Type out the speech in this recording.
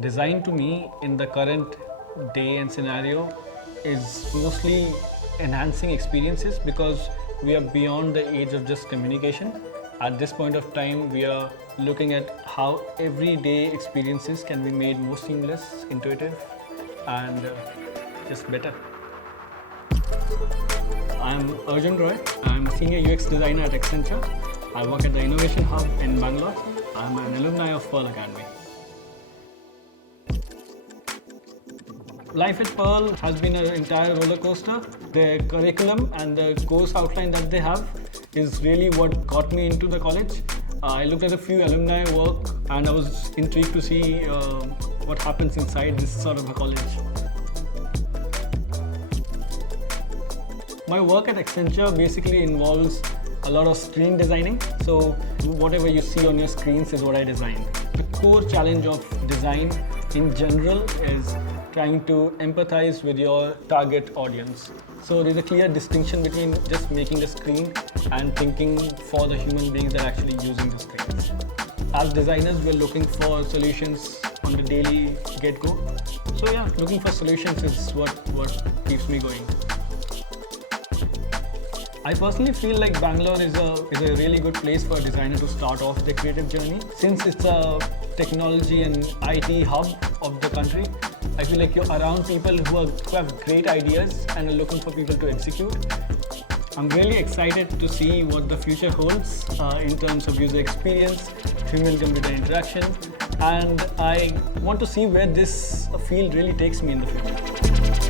Design to me in the current day and scenario is mostly enhancing experiences because we are beyond the age of just communication. At this point of time, we are looking at how everyday experiences can be made more seamless, intuitive, and just better. I'm Arjun Roy. I'm a senior UX designer at Accenture. I work at the Innovation Hub in Bangalore. I'm an alumni of Pearl Academy. Life at Pearl has been an entire roller coaster. The curriculum and the course outline that they have is really what got me into the college. I looked at a few alumni work and I was intrigued to see what happens inside this sort of a college. My work at Accenture basically involves a lot of screen designing. So whatever you see on your screens is what I design. The core challenge of design in general is trying to empathize with your target audience. So there's a clear distinction between just making a screen and thinking for the human beings that are actually using the screens. As designers, we're looking for solutions on the daily get-go. So yeah, looking for solutions is what keeps me going. I personally feel like Bangalore is a really good place for a designer to start off their creative journey. Since it's a technology and IT hub of the country, I feel like you're around people who have great ideas and are looking for people to execute. I'm really excited to see what the future holds in terms of user experience, human-computer interaction, and I want to see where this field really takes me in the future.